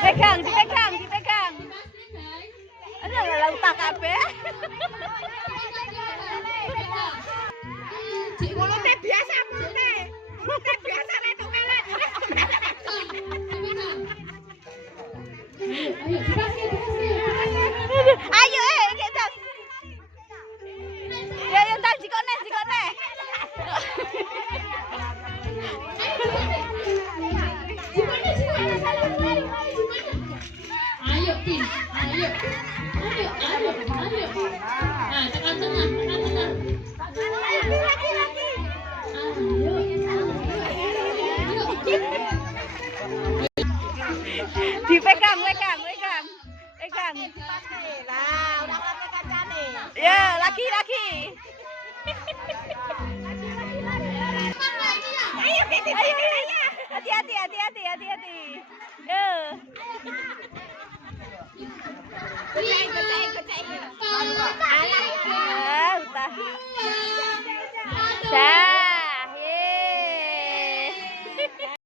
Dipegang, dipegang, dipegang. Ada nggak utak kabeh? Mulutnya biasa, mulutnya biasa itu melet. Ayo, kita. Ya, ya, tak jikone, jikone. Ayo, Tin. Ayo. Ayo, ayo, ayo. Nah, tekan tengah, tekan tengah. Lagi. Ayo. Dipegang, pegang. Pegang. Lah, udah kata kancane. Ya, lagi. Ayo, Titi. Ayo. Hati-hati. Yo. Kocai. Udah.